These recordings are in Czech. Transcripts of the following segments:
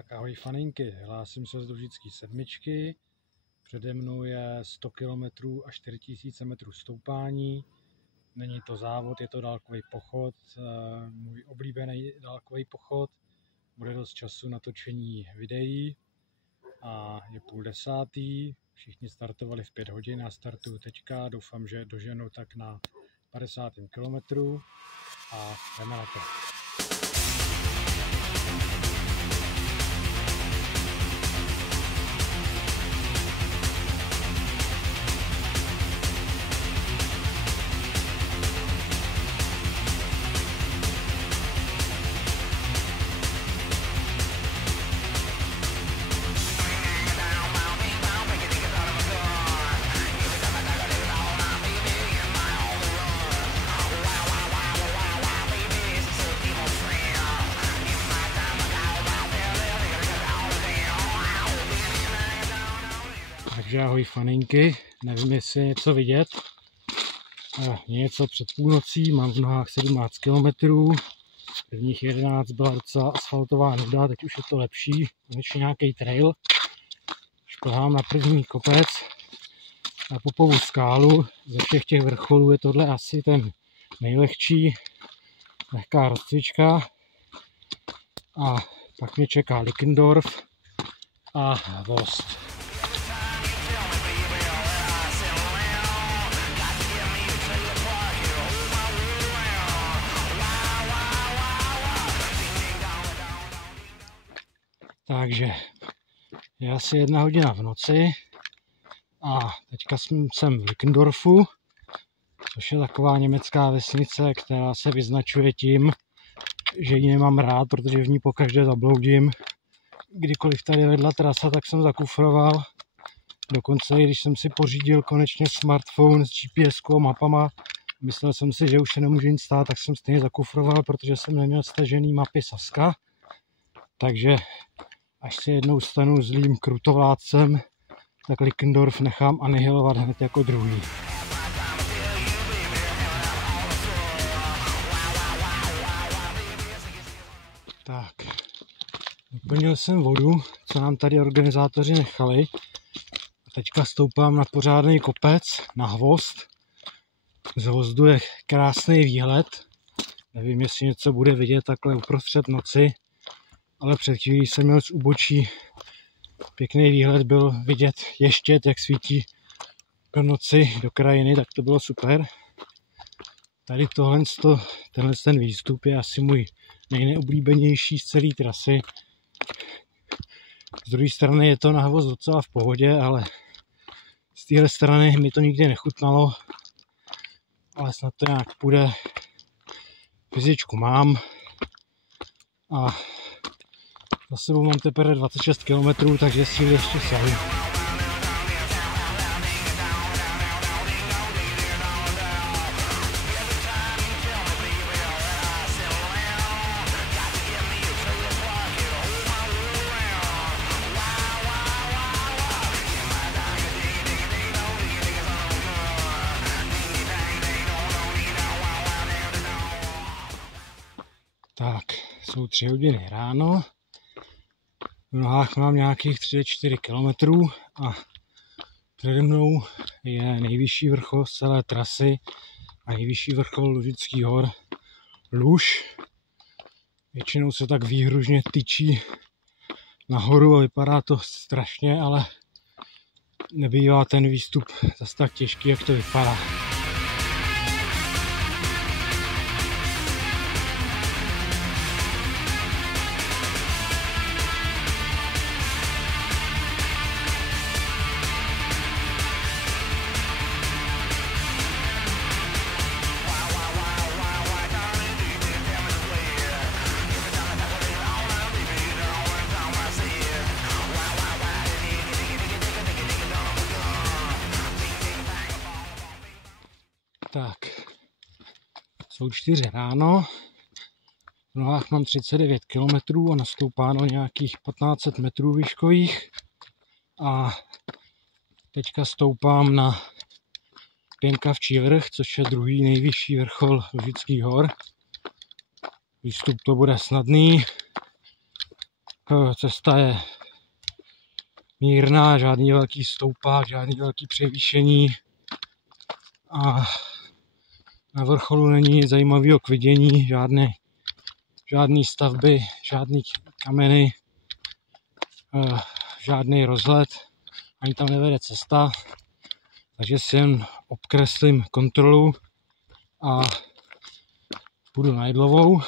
Tak ahoj faninky, hlásím se z Lužické sedmičky. Přede mnou je 100 km a 4000 metrů stoupání. Není to závod, je to dálkový pochod, můj oblíbený dálkový pochod. Bude dost času na točení videí a je 9:30. Všichni startovali v 5 hodin, já startuju teďka, doufám, že doženu tak na 50. kilometru a jdeme na to. Takže ahoj faninky, nevím, jestli je něco vidět. Něco před půlnocí, mám v nohách 17 km. Prvních 11 byla docela asfaltová nuda, teď už je to lepší, konečně nějaký trail. Šplhám na první kopec, na Popovu skálu. Ze všech těch vrcholů je tohle asi ten nejlehčí, lehká rozcvička. A pak mě čeká Likendorf a Vost. Takže je asi 1 hodina v noci a teďka jsem v Likendorfu, což je taková německá vesnice, která se vyznačuje tím, že ji nemám rád, protože v ní pokaždé zabloudím. Kdykoliv tady vedla trasa, tak jsem zakufroval. Dokonce i když jsem si pořídil konečně smartphone s GPS-kou a mapama, myslel jsem si, že už se nemůže nic stát, tak jsem stejně zakufroval, protože jsem neměl stažený mapy Saska. Takže až se jednou stanu zlým krutovládcem, tak Likendorf nechám anihilovat hned jako druhý. Tak, doplnil jsem vodu, co nám tady organizátoři nechali. A teďka stoupám na pořádný kopec, na Hvozd. Z Hvozdu je krásný výhled. Nevím, jestli něco bude vidět takhle uprostřed noci. Ale před chvílí jsem měl z úbočí pěkný výhled, byl vidět ještě, jak svítí do noci do krajiny, tak to bylo super. Tady tenhle výstup je asi můj nejneoblíbenější z celé trasy. Z druhé strany je to na Hvozd docela v pohodě, ale z téhle strany mi to nikdy nechutnalo. Ale snad to nějak půjde. Fyzičku mám a za sebou mám teprve 26 km, takže síly ještě jsou. Tak, jsou 3 hodiny ráno. V nohách mám nějakých 3-4 km a přede mnou je nejvyšší vrchol z celé trasy a nejvyšší vrchol Lužických hor Luž. Většinou se tak výhružně tyčí nahoru a vypadá to strašně, ale nebývá ten výstup zase tak těžký, jak to vypadá. Tak, jsou 4 ráno, v nohách mám 39 km a nastoupáno nějakých 1500 metrů výškových a teďka stoupám na Pěnkavčí vrch, což je druhý nejvyšší vrchol Lužických hor. Výstup to bude snadný, Cesta je mírná, žádný velký stoupák, žádný velký převýšení a na vrcholu není nic zajímavého k vidění, žádný stavby, žádný kameny, žádný rozhled, ani tam nevede cesta, takže si jen obkreslím kontrolu a půjdu na Jedlovou.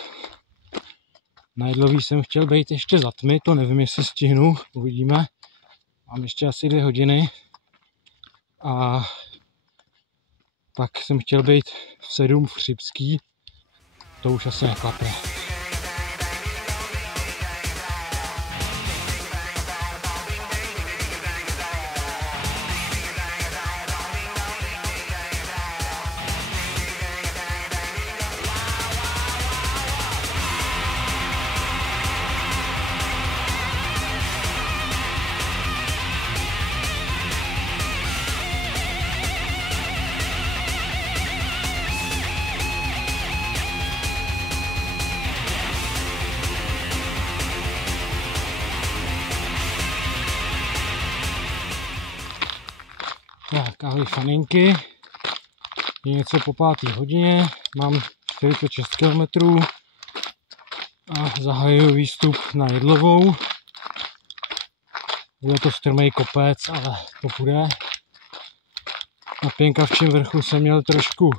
Na Jedlový jsem chtěl být ještě za tmy, to nevím, jestli stihnu, uvidíme. Mám ještě asi 2 hodiny a pak jsem chtěl být v 7 v Chřibský, to už asi neklapne. Tak, ahoj faninky, je něco po 5. hodině, mám 46 km a zahajuji výstup na Jedlovou. Bude to strmý kopec, ale to půjde. Na Pěnkavčím vrchu jsem měl trošku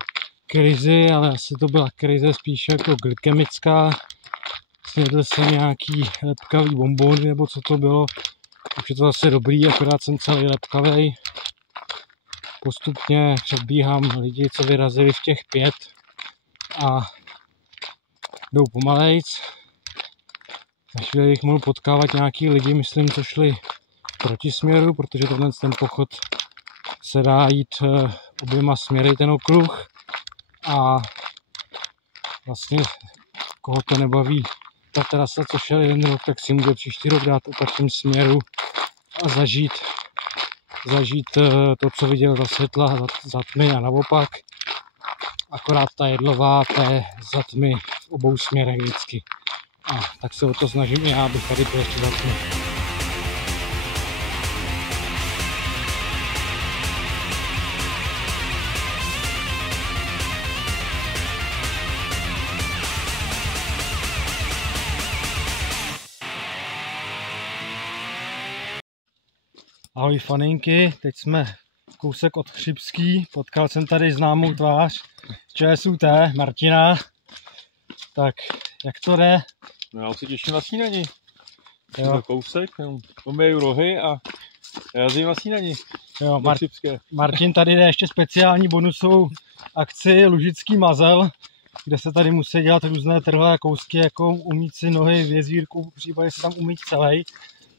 krizi, ale asi to byla krize spíš jako glykemická. Snědl jsem nějaký lepkavý bonbony, nebo co to bylo. Už je to zase dobrý, akorát jsem celý lepkavej. Postupně předbíhám lidi, co vyrazili v těch 5 a jdou pomalejc. Na chvíli jich mohl potkávat nějaký lidi, myslím, co šli proti směru, protože ten pochod se dá jít oběma směry, ten okruh. A vlastně koho to nebaví ta trasa, co šel jeden rok, tak si může příští rok dát opačným směru a zažít to, co viděl za světla, za tmy a naopak. Akorát ta Jedlová, to je za tmy v obou směrech vždycky. A tak se o to snažím i já, abych tady byl ještě za tmy. Ahoj faninky, teď jsme kousek od Chřibský, potkal jsem tady známou tvář z ČSUT, Martina. Tak, jak to jde? No já se těším na snídani. Jo. Kousek, pomiju rohy a jazdím na snídani. Jo, Martin tady jde ještě speciální bonusovou akci Lužický mazel, kde se tady musí dělat různé trhlé kousky, jako umýt si nohy v jezírku, v případě se tam umýt celý.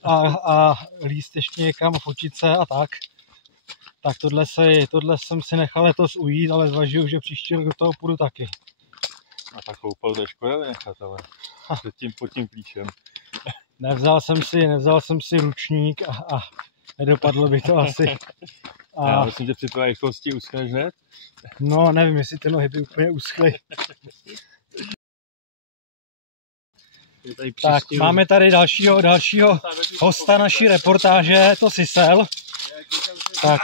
A líst ještě někam, fotit se a tak. Tak tohle jsem si nechal letos ujít, ale zvažuju, že příští rok do toho půjdu taky. A tak koupal to je škoda vynechat, ale pod tím klíčem. Nevzal jsem si ručník a nedopadlo by to asi. A já myslím, že při tvé rychlosti uschneš hned? No, nevím, jestli ty nohy by úplně uschly. Tak, máme tady dalšího hosta naší reportáže, to Sisel. Tak.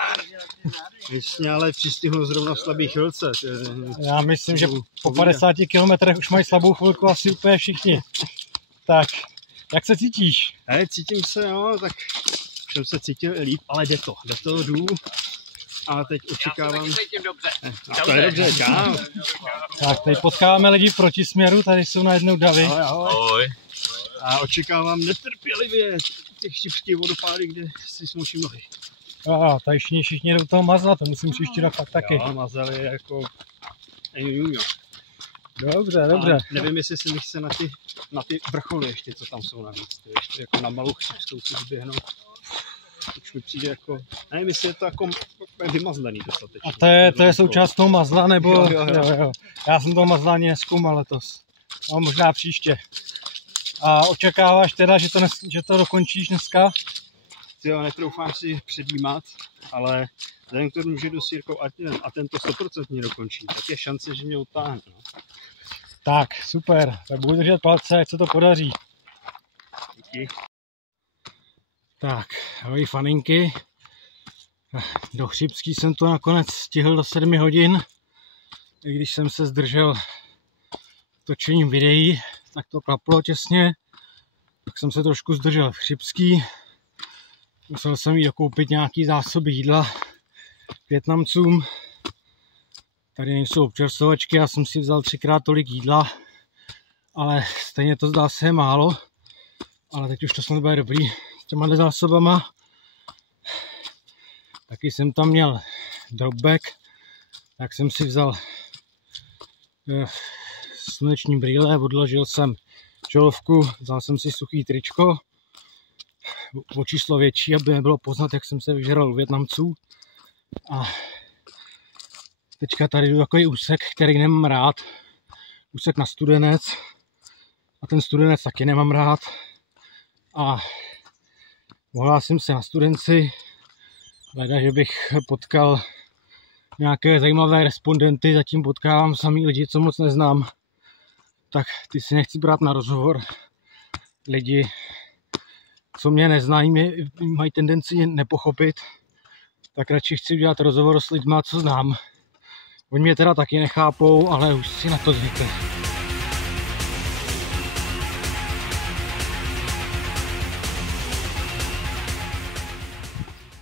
Jasně, ale přistihl zrovna v slabý chvilce. Já myslím, že po 50 kilometrech už mají slabou chvilku asi úplně všichni. Tak, jak se cítíš? Cítím se, jo, tak jsem se cítil líp, ale jde to jdu. A teď očekávám... Já se cítím dobře. To je dobře, čau. Tak, teď potkáváme lidi v protisměru, tady jsou najednou davy. Ahoj. A očekávám netrpělivě těch štěpských vodopádů, kde si smočím nohy. Jo, tady všichni jdou toho mazla, to musím příští rok fakt taky. Jo, mazel je jako... Dobře. Ale nevím, jestli si nechce na ty vrcholy ještě, co tam jsou navíc. Ještě jako na malou Chřibskou si zběhnout. Už mi přijde jako, nevím, jestli je to jako vymazlený dostatečně. A to je součást toho mazla, nebo? Jo. Já jsem toho mazla ani nezkoumal letos. No, možná příště. A očekáváš teda, že to dokončíš dneska? Jo, netroufám si předjímat, ale vzhledem k tomu, že jdu s Jirkou a ten to 100% dokončí, tak je šance, že mě utáhne. No. Tak, super. Tak budu držet palce, ať se to podaří. Díky. Tak, ahoj faninky. Do Chřibský jsem to nakonec stihl do 7 hodin. I když jsem se zdržel točením videí, tak to klaplo těsně. Tak jsem se trošku zdržel v Chřibský. Musel jsem jít dokoupit nějaký zásoby jídla Vietnamcům. Tady nejsou občerstvovačky, já jsem si vzal 3krát tolik jídla, ale stejně to zdá se málo. Ale teď už to snad bude dobrý s těma zásobama. Taky jsem tam měl dropback, tak jsem si vzal sluneční brýle, odložil jsem čelovku, vzal jsem si suchý tričko, o číslo větší, aby nebylo poznat, jak jsem se vyžral u Vietnamců. A teďka tady jdu takový úsek, který nemám rád, úsek na Studenec, a ten Studenec taky nemám rád. A ohlásím se na Studenci, leda, že bych potkal nějaké zajímavé respondenty, zatím potkávám samý lidi, co moc neznám, tak ty si nechci brát na rozhovor. Lidi, co mě neznají, mají tendenci nepochopit, tak radši chci udělat rozhovor s lidma, co znám. Oni mě teda taky nechápou, ale už si na to zvykli.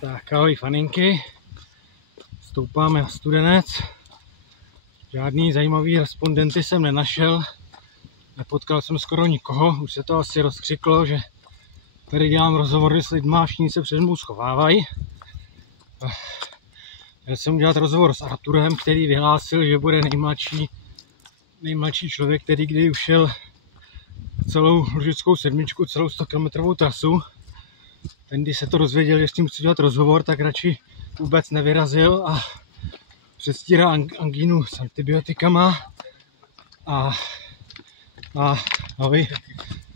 Tak ahoj faninky, stoupáme na Studenec. Žádný zajímavý respondenty jsem nenašel, nepotkal jsem skoro nikoho, už se to asi rozkřiklo, že tady dělám rozhovory s lidma a všichni se před mnou schovávají. Měl jsem udělat rozhovor s Arturem, který vyhlásil, že bude nejmladší člověk, který kdy ušel celou Lužickou sedmičku, celou 100 km trasu. Ten, když se to dozvěděl, že s tím chci dělat rozhovor, tak radši vůbec nevyrazil a předstírá angínu s antibiotikama. A ahoj.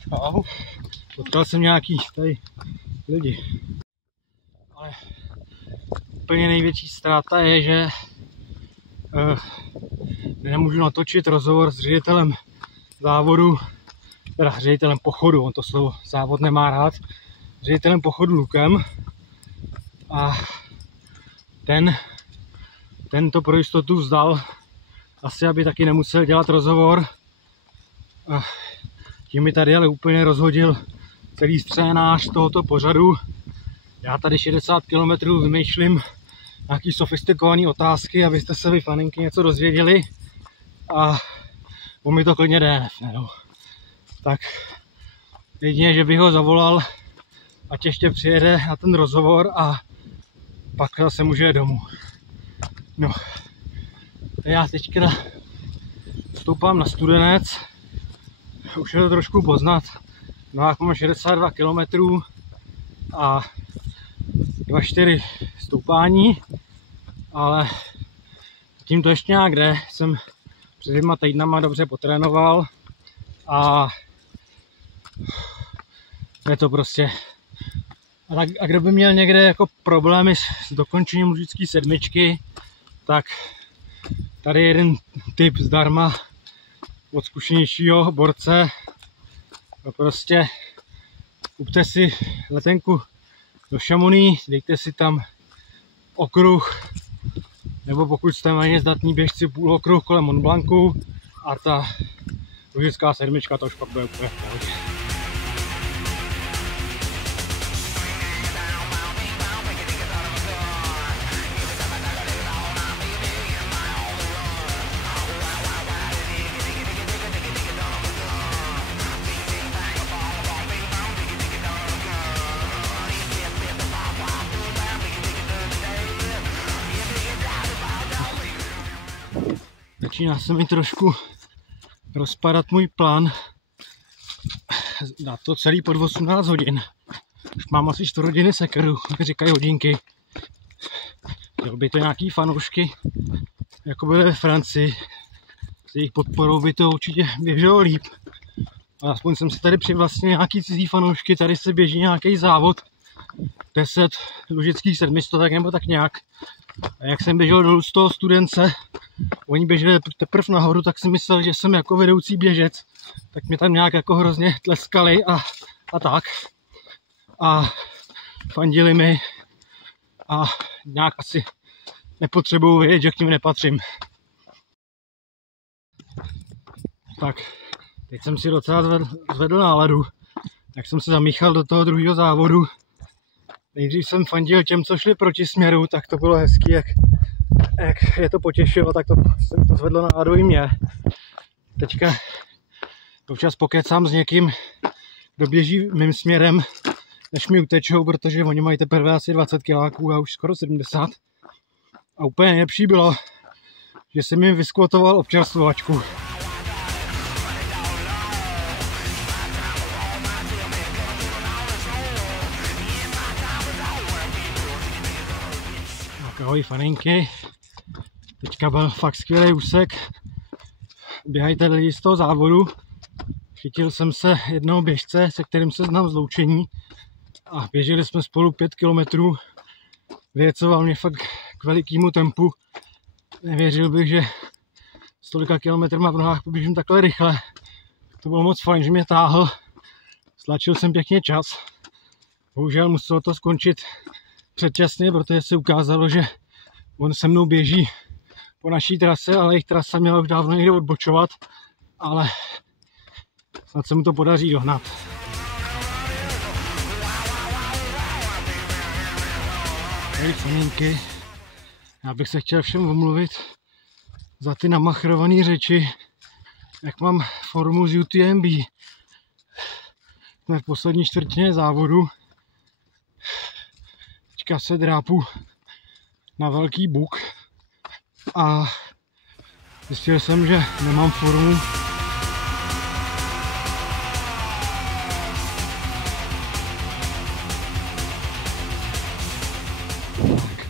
Čau. Potkal jsem nějaký tady lidi. Ale úplně největší ztráta je, že nemůžu natočit rozhovor s ředitelem závodu, teda ředitelem pochodu, on to slovo závod nemá rád, ředitelem pochodu Lukem, a ten to pro jistotu vzdal, asi aby taky nemusel dělat rozhovor. A tím mi tady ale úplně rozhodil celý scénář tohoto pořadu. Já tady 60 km vymýšlím nějaký sofistikované otázky, abyste se vy faninky něco dozvěděli, a on mi to klidně jde. No. Tak jedině, že bych ho zavolal, ať ještě přijede na ten rozhovor a pak zase může jít domů. No, já teďka stoupám na Studenec, už je to trošku poznat, no, mám 62 km a 2,4 stoupání, ale tím to ještě nějak jde. Jsem před 2 týdnama dobře potrénoval a je to prostě. A kdo by měl někde jako problémy s dokončením Lužické sedmičky, tak tady je jeden tip zdarma od zkušenějšího borce. Prostě kupte si letenku do Chamonix, dejte si tam okruh, nebo pokud jste méně zdatní běžci, půl okruh kolem Mont Blancu, a ta Lužická sedmička to už pak bude úplně v pohodě. Začíná se mi trošku rozpadat můj plán na to celý pod 18 hodin. Už mám asi 4 hodiny sekeru, jak říkají hodinky. Měl by to nějaký fanoušky, jako byly ve Francii. S jejich podporou by to určitě běželo líp. Ale aspoň jsem si tady přivlastnil nějaký cizí fanoušky, tady se běží nějaký závod. 10 lužických 700, tak nebo tak nějak. A jak jsem běžel dolů z toho Studence, oni běželi teprve nahoru, tak si myslel, že jsem jako vedoucí běžec. Tak mě tam nějak jako hrozně tleskali a tak. A fandili mi a nějak asi nepotřebuju vědět, že k nim nepatřím. Tak, teď jsem si docela zvedl náladu, tak jsem se zamíchal do toho druhého závodu. Nejdřív jsem fandil těm, co šli proti směru, tak to bylo hezký, jak je to potěšilo, tak jsem to zvedl náladu i mě. Teďka občas pokecám s někým, kdo běží mým směrem, než mi utečou, protože oni mají teprve asi 20 kiláků a už skoro 70. A úplně nejlepší bylo, že jsem jim vyskvotoval občerstvovačku. Tak ahoj faninky. Teďka byl fakt skvělý úsek. Běhajte lidi z toho závodu. Chytil jsem se jednoho běžce, se kterým se znám z Loučení. A běželi jsme spolu 5 kilometrů. Vyjecoval mě fakt k velikému tempu. Nevěřil bych, že s tolika kilometrama v nohách poběžím takhle rychle. To bylo moc fajn, že mě táhl. Stlačil jsem pěkně čas. Bohužel muselo to skončit předčasně, protože se ukázalo, že on se mnou běží po naší trase, ale jejich trasa měla už dávno někde odbočovat. Ale snad se mu to podaří dohnat. Faninky. Já bych se chtěl všem omluvit za ty namachrované řeči, jak mám formu z UTMB. Jsme v poslední čtvrtině závodu. Teďka se drápu na velký buk a zjistil jsem, že nemám formu.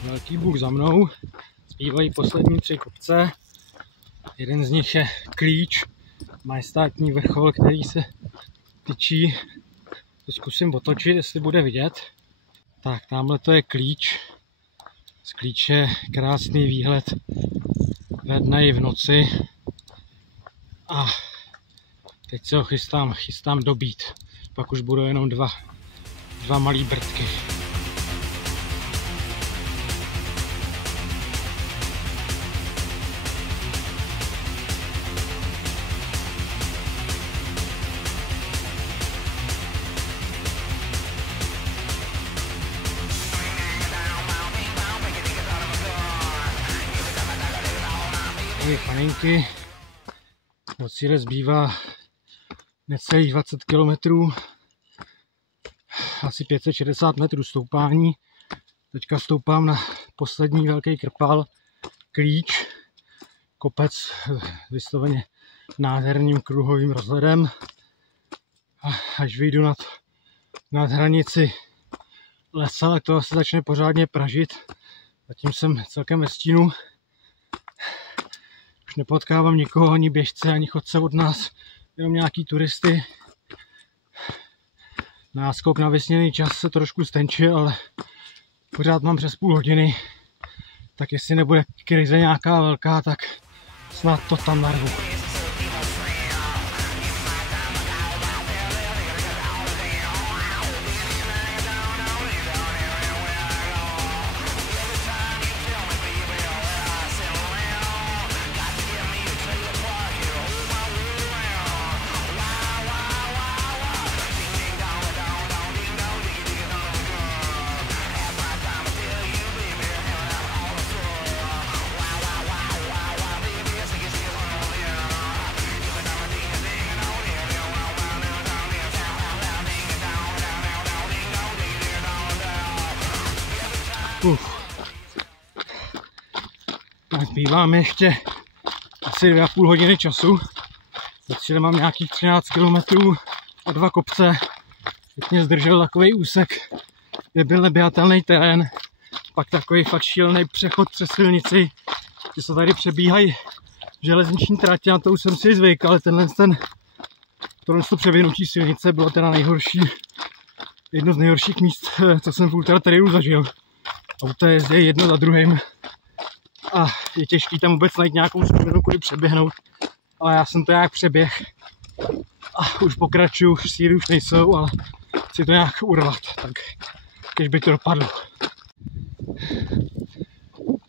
Velký buk za mnou, zbývají poslední 3 kopce. Jeden z nich je Klíč, majestátní vrchol, který se tyčí. To zkusím otočit, jestli bude vidět. Tak, tamhle to je Klíč. Z Klíče krásný výhled ve dne i v noci. A teď se ho chystám dobít. Pak už budou jenom dva malý brdky. Faninky, do cíle zbývá necelých 20 km, asi 560 metrů stoupání. Teďka stoupám na poslední velký krpál, Klíč, kopec vysloveně nádherným kruhovým rozhledem. A až vyjdu nad hranici lesa, tak to asi začne pořádně pražit. Zatím jsem celkem ve stínu. Už nepotkávám nikoho, ani běžce, ani chodce od nás, jenom nějaký turisty. Náskok na vysněný čas se trošku stenčil, ale pořád mám přes půl hodiny. Tak jestli nebude krize nějaká velká, tak snad to tam narvu. Tak zbývá mi ještě asi 2,5 hodiny času. Teď mám nějakých 13 km a 2 kopce. Teď mě zdržel takový úsek, kde byl neběhatelný terén. Pak takový fakt šílený přechod přes silnici, že se tady přebíhají železniční tratě, na to už jsem si zvyk, ale tohle převinutí silnice bylo teda nejhorší. Jedno z nejhorších míst, co jsem v ultra trailu zažil. Auta jezdí jedno za druhým a je těžký tam vůbec najít nějakou skupinu, kudy přeběhnout, ale já jsem to nějak přeběh a už pokračuju, síly už nejsou, ale chci to nějak urvat, tak když by to dopadlo.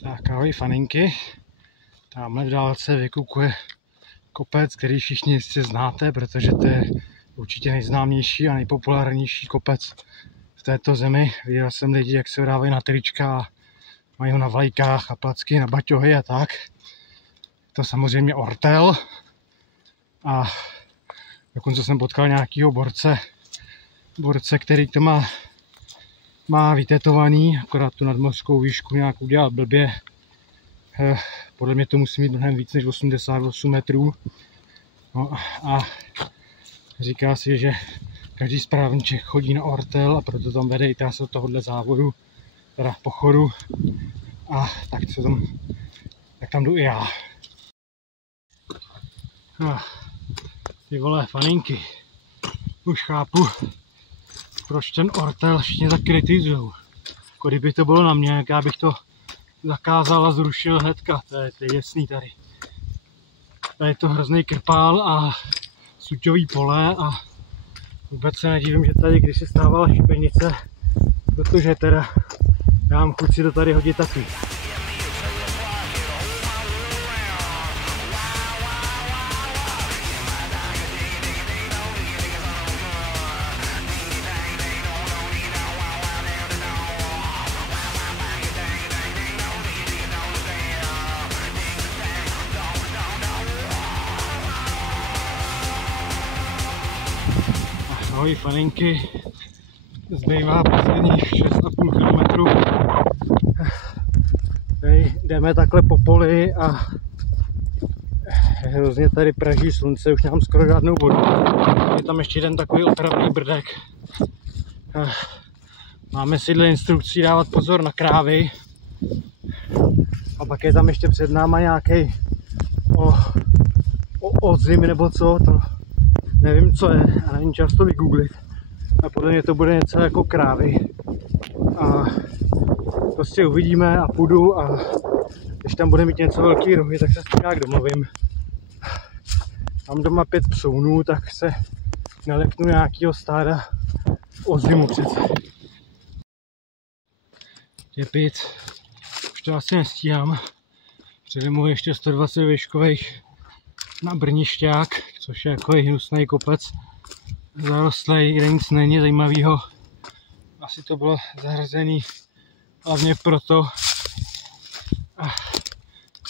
Tak ahoj faninky. Tamhle v dálce vykukuje kopec, který všichni jistě znáte, protože to je určitě nejznámější a nejpopulárnější kopec v této zemi. Viděl jsem lidi, jak se ho dávají na trička a mají ho na vlajkách a placky na baťohy a tak. To samozřejmě ortel. A dokonce jsem potkal nějakýho borce, který to má vytetovaný, akorát tu nadmořskou výšku nějak udělal blbě. Podle mě to musí mít mnohem víc než 88 metrů. No a říká si, že každý správný Čech chodí na ortel a proto tam vede i trasa tohohle závodu, teda pochodu. A tak tam jdu i já. Ty vole faninky, už chápu, proč ten ortel všichni tak kritizujou. Jako kdyby to bylo na mě, jak já bych to zakázal a zrušil hnedka, to je jasný tady. Tady je to hrozný krpál a suťový pole a vůbec se nedivím, že tady kdysi stávala šibenice, protože teda já mám chuť si to tady hodit taky. Ahoj faninky, zbývá posledních 6,5 kilometru. Tady jdeme takhle po poli a hrozně tady praží slunce, už nemám skoro žádnou vodu. Je tam ještě jeden takový otravný brdek. Máme si dle instrukcí dávat pozor na krávy. A pak je tam ještě před náma nějaký odzim nebo co, to nevím co je a není čas to vygooglit. A podle mě to bude něco jako krávy. A prostě uvidíme a půjdu a když tam bude mít něco velký rohy, tak se s tím nějak domluvím. Mám doma 5 psounů, tak se neleknu nějakýho stáda ozimu přece. Těpit, už to asi nestíhám. Přede mnou ještě 120 výškových na Brnišťák, což je jako hnusný kopec. Zarostlej, kde nic není zajímavého. Asi to bylo zahrzený hlavně proto,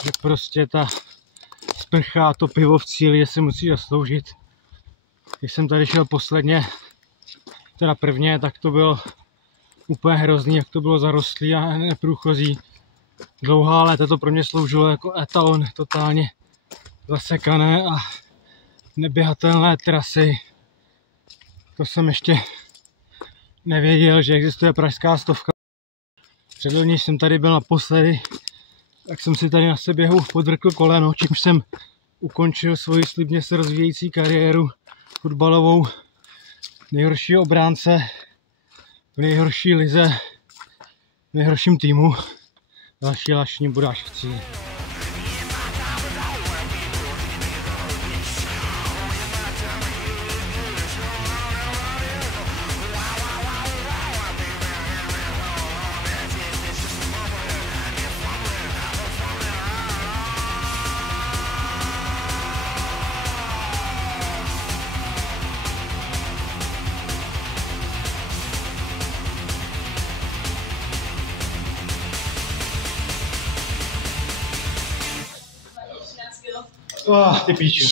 že prostě ta sprcha a to pivo v cíli se musí zasloužit. Když jsem tady šel posledně, teda prvně, tak to bylo úplně hrozný, jak to bylo zarostlý a neprůchozí. Dlouhá léta to pro mě sloužilo jako etalon, totálně zasekané a neběhatelné trasy. To jsem ještě nevěděl, že existuje pražská stovka. Předloni jsem tady byl naposledy, tak jsem si tady na seběhu podvrkl koleno, čímž jsem ukončil svoji slibně se rozvíjející kariéru fotbalovou nejhoršího obránce v nejhorší lize, v nejhorším týmu. Další lašní budáš chci. Ty píču.